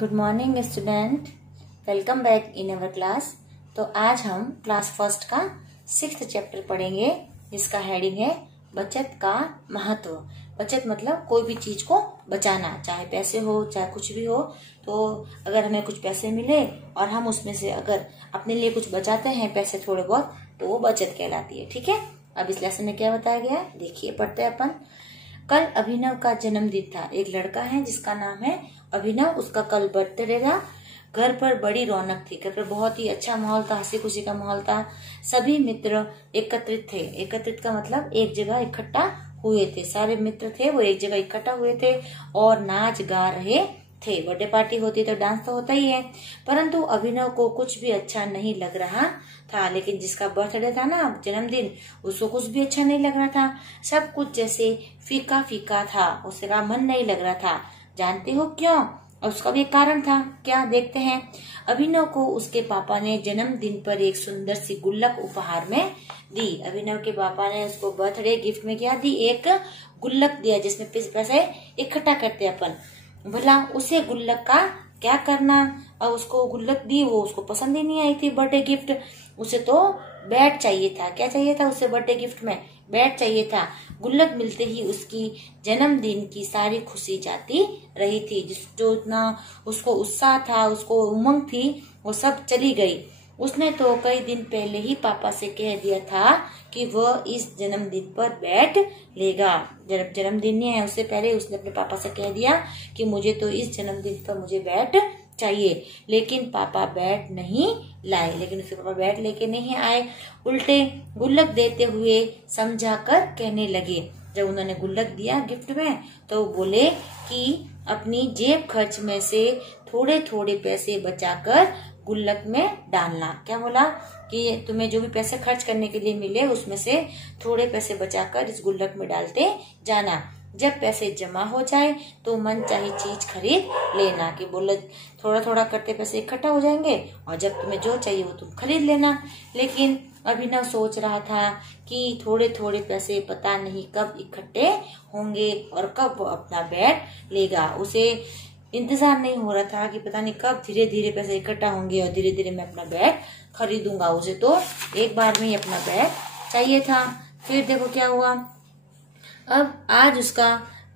Good morning student, welcome back in our class. तो आज हम क्लास फर्स्ट का 6th चैप्टर पढ़ेंगे, जिसका हेडिंग है बचत का महत्व। बचत मतलब कोई भी चीज को बचाना, चाहे पैसे हो चाहे कुछ भी हो। तो अगर हमें कुछ पैसे मिले और हम उसमें से अगर अपने लिए कुछ बचाते हैं पैसे थोड़े बहुत, तो वो बचत कहलाती है। ठीक है, अब इस लेसन में क्या बताया गया है देखिए, पढ़ते हैं अपन। कल अभिनव का जन्मदिन था। एक लड़का है जिसका नाम है अभिनव, उसका कल बर्थडे था। घर पर बड़ी रौनक थी, घर पर बहुत ही अच्छा माहौल था, हंसी खुशी का माहौल था। सभी मित्र एकत्रित थे। एकत्रित का मतलब एक जगह इकट्ठा हुए थे। सारे मित्र थे वो एक जगह इकट्ठा हुए थे और नाच गा रहे थे। बर्थडे पार्टी होती तो डांस तो होता ही है, परंतु अभिनव को कुछ भी अच्छा नहीं लग रहा था। लेकिन जिसका बर्थडे था ना, जन्मदिन, उसको कुछ भी अच्छा नहीं लग रहा था। सब कुछ जैसे फीका फीका था, उसका मन नहीं लग रहा था। जानते हो क्यों? और उसका भी एक कारण था। क्या, देखते हैं। अभिनव को उसके पापा ने जन्मदिन पर एक सुंदर सी गुल्लक उपहार में दी। अभिनव के पापा ने उसको बर्थडे गिफ्ट में क्या दी? एक गुल्लक दिया, जिसमें पैसे इकट्ठा करते अपन। भला उसे गुल्लक का क्या करना? और उसको गुल्लक दी, वो उसको पसंद ही नहीं आई थी बर्थडे गिफ्ट। उसे तो बैट चाहिए था। क्या चाहिए था उसे बर्थडे गिफ्ट में? बैट चाहिए था। गुल्लक मिलते ही उसकी जन्मदिन की सारी खुशी जाती रही थी। जो इतना उसको उत्साह था, उसको उमंग थी, वो सब चली गई। उसने तो कई दिन पहले ही पापा से कह दिया था कि वह इस जन्मदिन पर बैट लेगा। जन्मदिन नहीं है, उससे पहले उसने अपने पापा से कह दिया कि मुझे तो इस जन्मदिन पर मुझे बैट चाहिए। लेकिन पापा बैट नहीं लाए। लेकिन उसके पापा बैट लेके नहीं आए, उल्टे गुल्लक देते हुए समझा कर कहने लगे। जब उन्होंने गुल्लक दिया गिफ्ट में, तो बोले कि अपनी जेब खर्च में से थोड़े थोड़े पैसे बचाकर गुल्लक में डालना। क्या बोला? कि तुम्हें जो भी पैसे खर्च करने के लिए मिले, उसमें से थोड़े पैसे बचाकर इस गुल्लक में डालते जाना। जब पैसे जमा हो जाए तो मन चाहे चीज खरीद लेना। कि बोले थोड़ा थोड़ा करते पैसे इकट्ठा हो जाएंगे और जब तुम्हें जो चाहिए वो तुम खरीद लेना। लेकिन अभिनव सोच रहा था कि थोड़े थोड़े पैसे पता नहीं कब इकट्ठे होंगे और कब वो अपना बैट लेगा। उसे इंतजार नहीं हो रहा था कि पता नहीं कब धीरे धीरे पैसे इकट्ठा होंगे और धीरे धीरे मैं अपना बैट खरीदूंगा। उसे तो एक बार में ही अपना बैट चाहिए था। फिर देखो क्या हुआ। अब आज उसका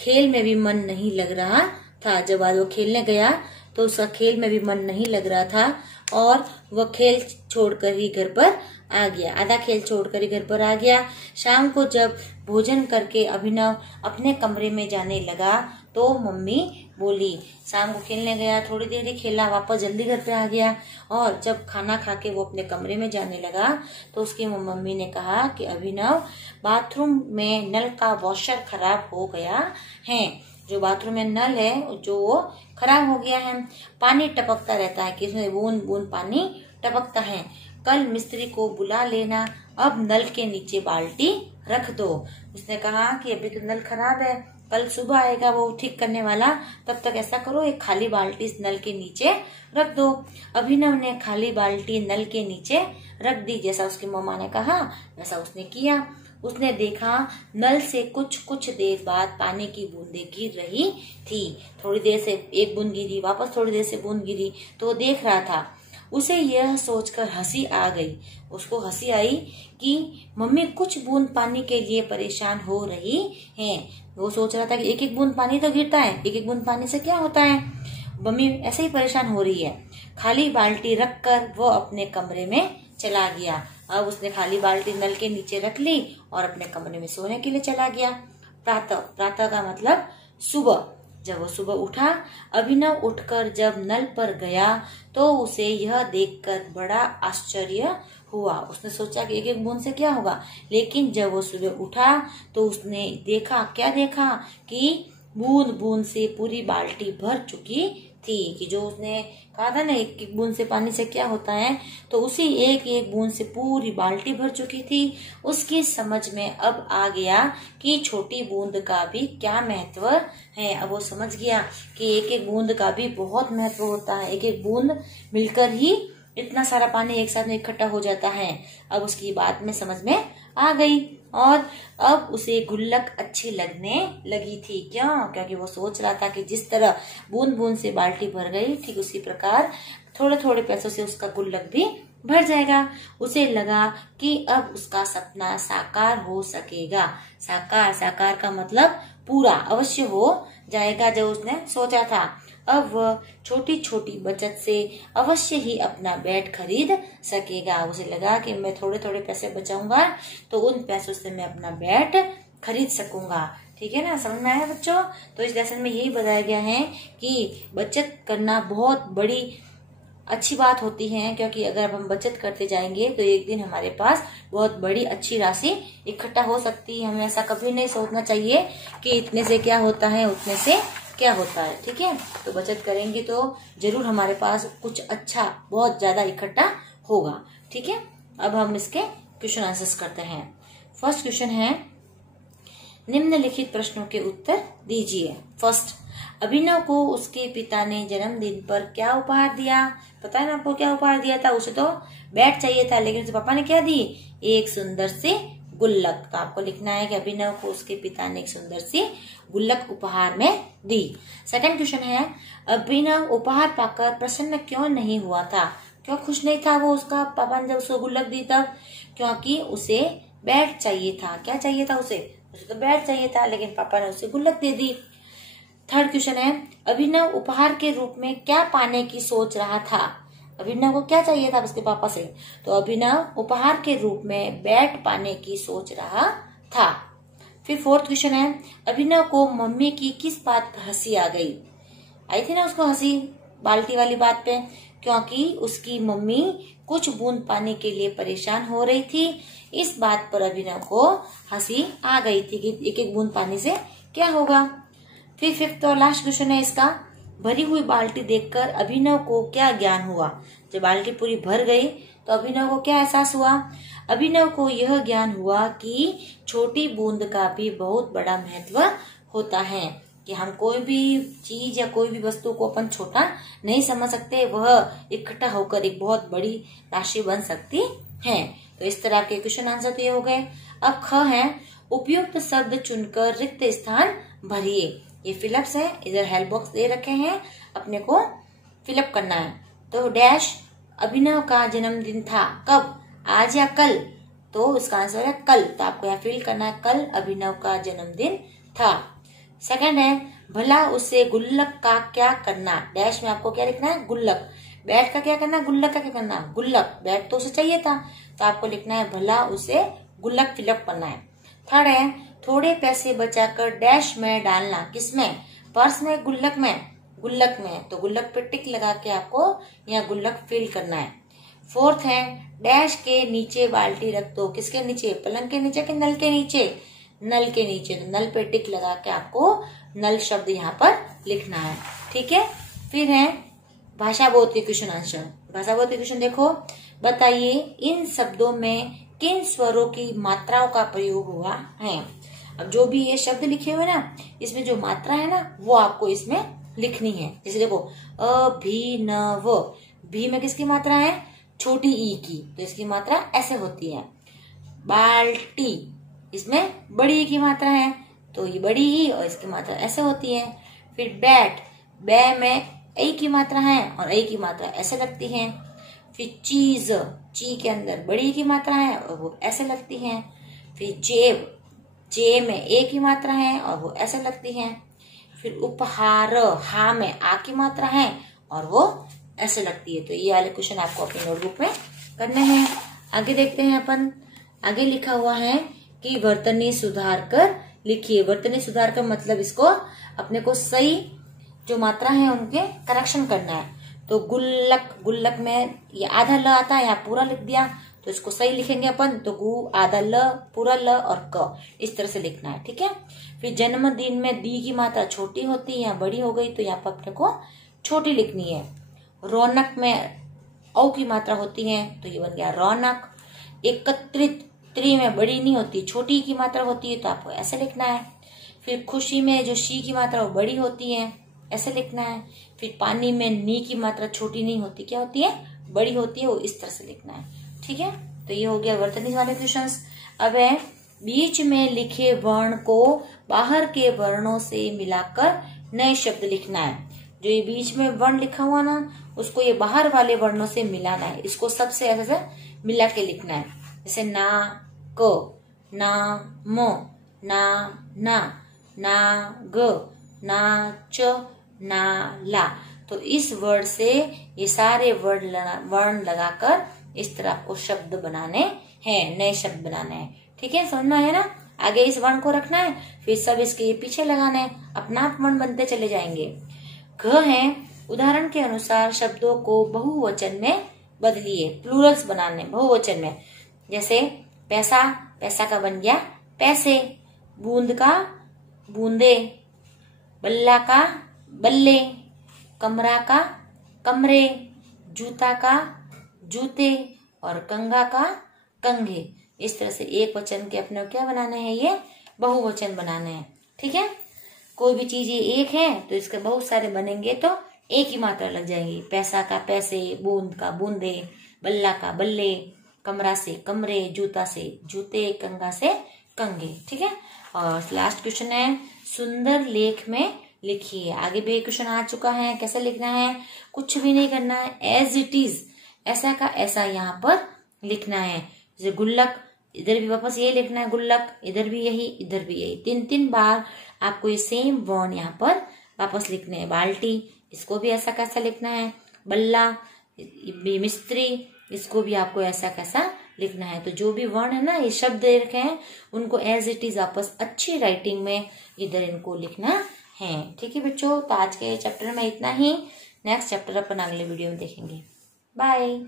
खेल में भी मन नहीं लग रहा था। जब आज वो खेलने गया तो उसका खेल में भी मन नहीं लग रहा था और वह खेल छोड़कर ही घर पर आ गया। आधा खेल छोड़कर ही घर पर आ गया। शाम को जब भोजन करके अभिनव अपने कमरे में जाने लगा तो मम्मी बोली। शाम को खेलने गया, थोड़ी देर ही खेला, वापस जल्दी घर पे आ गया। और जब खाना खा के वो अपने कमरे में जाने लगा तो उसकी मम्मी ने कहा कि अभिनव, बाथरूम में नल का वॉशर खराब हो गया है। जो बाथरूम में नल है जो वो खराब हो गया है, पानी टपकता रहता है, कि इसमें बूंद बूंद पानी टपकता है। कल मिस्त्री को बुला लेना, अब नल के नीचे बाल्टी रख दो। उसने कहा कि अभी तो नल खराब है, कल सुबह आएगा वो ठीक करने वाला, तब तक ऐसा करो एक खाली बाल्टी इस नल के नीचे रख दो। अभिनव ने खाली बाल्टी नल के नीचे रख दी। जैसा उसकी मम्मा ने कहा वैसा उसने किया। उसने देखा नल से कुछ देर बाद पानी की बूंदें गिर रही थी। थोड़ी देर से एक बूंद गिरी, वापस थोड़ी देर से बूंद गिरी, तो वो देख रहा था। उसे यह सोचकर हंसी आ गई। उसको हंसी आई कि मम्मी कुछ बूंद पानी के लिए परेशान हो रही हैं। वो सोच रहा था कि एक एक बूंद पानी तो गिरता है, एक एक बूंद पानी से क्या होता है, मम्मी ऐसे ही परेशान हो रही है। खाली बाल्टी रखकर वो अपने कमरे में चला गया। अब उसने खाली बाल्टी नल के नीचे रख ली और अपने कमरे में सोने के लिए चला गया। प्रातः का मतलब सुबह। जब वो सुबह उठा, अभिनव उठकर जब नल पर गया तो उसे यह देखकर बड़ा आश्चर्य हुआ। उसने सोचा कि एक एक बूंद से क्या होगा, लेकिन जब वो सुबह उठा तो उसने देखा, क्या देखा, कि बूंद बूंद से पूरी बाल्टी भर चुकी थी। कि जो उसने कहा था ना एक एक बूंद से पानी से क्या होता है, तो उसी एक एक बूंद से पूरी बाल्टी भर चुकी थी। उसकी समझ में अब आ गया कि छोटी बूंद का भी क्या महत्व है। अब वो समझ गया कि एक एक बूंद का भी बहुत महत्व होता है। एक एक बूंद मिलकर ही इतना सारा पानी एक साथ में इकट्ठा हो जाता है। अब उसकी बात में समझ में आ गई। और अब उसे गुल्लक अच्छी लगने लगी थी। क्यों? क्योंकि वो सोच रहा था कि जिस तरह बूंद बूंद से बाल्टी भर गई, ठीक उसी प्रकार थोड़े थोड़े पैसों से उसका गुल्लक भी भर जाएगा। उसे लगा कि अब उसका सपना साकार हो सकेगा। साकार, साकार का मतलब पूरा, अवश्य हो जाएगा जो उसने सोचा था। अब वह छोटी छोटी बचत से अवश्य ही अपना बैट खरीद सकेगा। उसे लगा कि मैं थोड़े थोड़े पैसे बचाऊंगा तो उन पैसों से मैं अपना बैट खरीद सकूंगा। ठीक है ना, समझ में आया बच्चों? तो इस लेसन में यही बताया गया है कि बचत करना बहुत बड़ी अच्छी बात होती है, क्योंकि अगर हम बचत करते जाएंगे तो एक दिन हमारे पास बहुत बड़ी अच्छी राशि इकट्ठा हो सकती है। हमें ऐसा कभी नहीं सोचना चाहिए कि इतने से क्या होता है, उतने से क्या होता है। ठीक है, तो बचत करेंगे तो जरूर हमारे पास कुछ अच्छा, बहुत ज्यादा इकट्ठा होगा। ठीक है, अब हम इसके क्वेश्चन आंसर्स करते हैं। फर्स्ट क्वेश्चन है, निम्नलिखित प्रश्नों के उत्तर दीजिए। फर्स्ट, अभिनव को उसके पिता ने जन्मदिन पर क्या उपहार दिया? पता है ना आपको क्या उपहार दिया था? उसे तो बैट चाहिए था, लेकिन उसे पापा ने क्या दी? एक सुंदर सी गुल्लक। तो आपको लिखना है कि अभिनव को उसके पिता ने एक सुंदर सी गुल्लक उपहार में दी। सेकंड क्वेश्चन है, अभिनव उपहार पाकर प्रसन्न क्यों नहीं हुआ था? क्यों खुश नहीं था वो उसका पापा ने जब उसको गुल्लक दी तब? क्योंकि उसे बैट चाहिए था। क्या चाहिए था उसे? उसे तो बैट चाहिए था, लेकिन पापा ने उसे गुल्लक दे दी। थर्ड क्वेश्चन है, अभिनव उपहार के रूप में क्या पाने की सोच रहा था? अभिनव को क्या चाहिए था उसके पापा से? तो अभिनव उपहार के रूप में बैट पाने की सोच रहा था। फिर फोर्थ क्वेश्चन है, अभिनव को मम्मी की किस बात पर हंसी आ गई? आई थी ना उसको हंसी बाल्टी वाली बात पे, क्योंकि उसकी मम्मी कुछ बूंद पाने के लिए परेशान हो रही थी। इस बात पर अभिनव को हंसी आ गई थी कि एक एक बूंद पानी से क्या होगा। फिर फिफ्थ और लास्ट क्वेश्चन है इसका, भरी हुई बाल्टी देखकर अभिनव को क्या ज्ञान हुआ? जब बाल्टी पूरी भर गई तो अभिनव को क्या एहसास हुआ? अभिनव को यह ज्ञान हुआ कि छोटी बूंद का भी बहुत बड़ा महत्व होता है, कि हम कोई भी चीज या कोई भी वस्तु को अपन छोटा नहीं समझ सकते, वह इकट्ठा होकर एक बहुत बड़ी राशि बन सकती है। तो इस तरह के क्वेश्चन आंसर तो ये हो गए। अब ख है, उपयुक्त शब्द चुनकर रिक्त स्थान भरिए। ये फिलअप्स है, इधर हेल्प बॉक्स दे रखे हैं, अपने को फिलअप करना है। तो डैश, अभिनव का जन्मदिन था कब? आज या कल? तो इसका आंसर है कल। तो आपको यहाँ फिल करना है, कल अभिनव का जन्मदिन था। सेकंड है, भला उसे गुल्लक का क्या करना? डैश में आपको क्या लिखना है? गुल्लक। बैट का क्या करना? गुल्लक का क्या करना? गुल्लक। बैट तो उसे चाहिए था, तो आपको लिखना है भला उसे गुल्लक फिलअप करना है। थर्ड है, थोड़े पैसे बचाकर डैश में डालना। किसमें? पर्स में, गुल्लक में? गुल्लक में। तो गुल्लक पे टिक लगा के आपको यहाँ गुल्लक फिल करना है। फोर्थ है, डैश के नीचे बाल्टी रख दो। किसके नीचे? पलंग के नीचे कि नल के नीचे? नल के नीचे। तो नल पे टिक लगा के आपको नल शब्द यहाँ पर लिखना है। ठीक है। फिर है भाषा बोध के क्वेश्चन आंसर। भाषा बोध के क्वेश्चन देखो, बताइए इन शब्दों में किन स्वरों की मात्राओं का प्रयोग हुआ है? अब जो भी ये शब्द लिखे हुए ना, इसमें जो मात्रा है ना वो आपको इसमें लिखनी है। जैसे देखो, अभिनव, भी में किसकी मात्रा है? छोटी ई की, तो इसकी मात्रा ऐसे होती है। बाल्टी, इसमें बड़ी ई की मात्रा है, तो ये बड़ी ई और इसकी मात्रा ऐसे होती है। फिर बैट, बै में ए की मात्रा है और ए की मात्रा ऐसे लगती है। फिर चीज, ची के अंदर बड़ी की मात्रा है और वो ऐसे लगती है। फिर जेब, जे में ए की मात्रा है और वो ऐसे लगती है। फिर उपहार, हा में आ की मात्रा है और वो ऐसे लगती है। तो ये वाले क्वेश्चन आपको अपनी नोटबुक में करने हैं। आगे देखते हैं अपन। आगे लिखा हुआ है कि वर्तनी सुधार कर लिखिए। वर्तनी सुधार कर मतलब इसको अपने को सही जो मात्रा है उनके करेक्शन करना है। तो गुल्लक, गुल्लक में ये आधा ल आता है, यहाँ पूरा लिख दिया, तो इसको सही लिखेंगे अपन। तो गु आधा ल, पूरा ल और क, इस तरह से लिखना है। ठीक है। फिर जन्मदिन में दी की मात्रा छोटी होती है, यहाँ बड़ी हो गई, तो यहाँ पर अपने को छोटी लिखनी है। रौनक में औ की मात्रा होती है, तो ये बन गया रौनक। एकत्रित, त्री में बड़ी नहीं होती, छोटी की मात्रा होती है, तो आपको ऐसे लिखना है। फिर खुशी में जो शी की मात्रा वो बड़ी होती है, ऐसे लिखना है। फिर पानी में नी की मात्रा छोटी नहीं होती, क्या होती है? बड़ी होती है, वो इस तरह से लिखना है। ठीक है। तो ये हो गया वर्तनी वाले क्वेश्चंस। अब है बीच में लिखे वर्ण को बाहर के वर्णों से मिलाकर नए शब्द लिखना है। जो ये बीच में वर्ण लिखा हुआ ना, उसको ये बाहर वाले वर्णों से मिलाना है। इसको सबसे ऐसे से मिला के लिखना है। जैसे ना को, ना मो, ना ना, ना ग, ना च, ना ला। तो इस वर्ड से ये सारे वर्ण लगाकर इस तरह आपको शब्द बनाने हैं, नए शब्द बनाने हैं। ठीक है, समझ में आया ना। आगे इस वर्ण को रखना है, फिर सब इसके पीछे लगाना है, अपना आप वर्ण बनते चले जाएंगे। घ है, उदाहरण के अनुसार शब्दों को बहुवचन में बदलिए, प्लूरल्स बनाने बहुवचन में। जैसे पैसा, पैसा का बन गया पैसे। बूंद का बूंदे। बल्ला का बल्ले। कमरा का कमरे। जूता का जूते। और कंघा का कंघे। इस तरह से एक वचन के अपने क्या बनाने हैं, ये बहुवचन बनाने हैं। ठीक है, कोई भी चीज ये एक है तो इसके बहुत सारे बनेंगे तो एक ही मात्रा लग जाएगी। पैसा का पैसे, बूंद का बूंदे, बल्ला का बल्ले, कमरा से कमरे, जूता से जूते, कंघा से कंघे। ठीक है, और लास्ट क्वेश्चन है, सुंदर लेख में लिखिए। आगे भी एक क्वेश्चन आ चुका है, कैसे लिखना है, कुछ भी नहीं करना है, एज इट इज, ऐसा का ऐसा यहाँ पर लिखना है। जैसे गुल्लक, इधर भी वापस ये लिखना है गुल्लक, इधर भी यही, इधर भी यही, 3-3 बार आपको ये सेम वर्ण यहाँ पर वापस लिखने हैं। बाल्टी, इसको भी ऐसा कैसा लिखना है। बल्ला, मिस्त्री, इसको भी आपको ऐसा कैसा लिखना है। तो जो भी वर्ण है ना, ये शब्द दे रखे हैं, उनको एज इट इज वापस अच्छी राइटिंग में इधर इनको लिखना है। ठीक है बच्चों, तो आज के चैप्टर में इतना ही। नेक्स्ट चैप्टर अपन अगले वीडियो में देखेंगे। बाय।